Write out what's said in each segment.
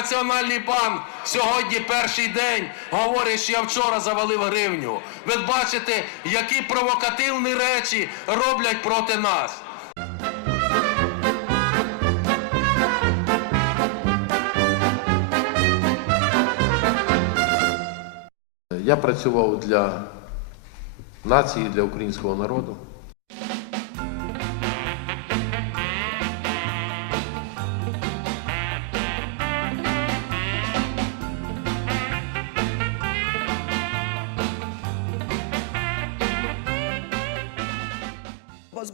Національний банк сьогодні перший день говорить, що я вчора завалив гривню. Ви бачите, які провокативні речі роблять проти нас. Я працював для нації, для українського народу.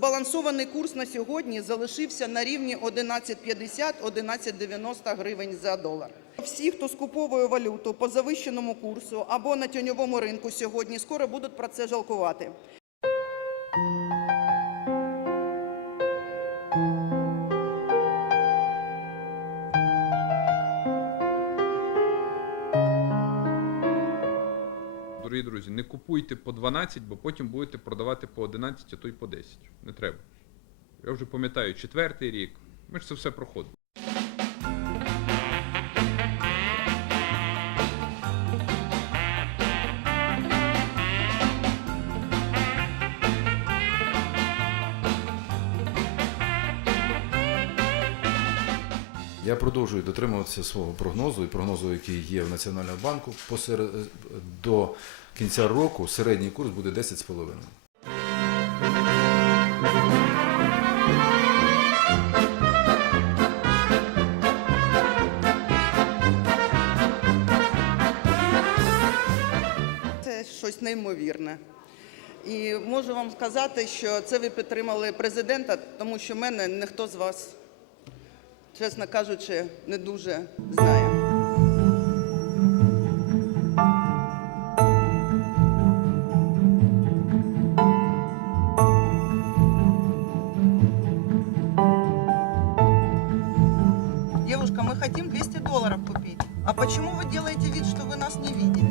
Збалансований курс на сьогодні залишився на рівні 11,50-11,90 гривень за долар. Всі, хто скуповує валюту по завищеному курсу або на тіньовому ринку сьогодні, скоро будуть про це жалкувати. Дорогі друзі, не купуйте по 12, бо потім будете продавати по 11, а то й по 10. Не треба. Я вже пам'ятаю, четвертий рік. Ми ж це все проходили. Я продовжую дотримуватися свого прогнозу і прогнозу, який є в Національному банку. Посеред... До кінця року середній курс буде 10,5. Це щось неймовірне. І можу вам сказати, що це ви підтримали президента, тому що мене ніхто з вас, чесно кажучи, не дуже знає. Девушка, мы хотим 200 долларов купить. А почему вы делаете вид, что вы нас не видите?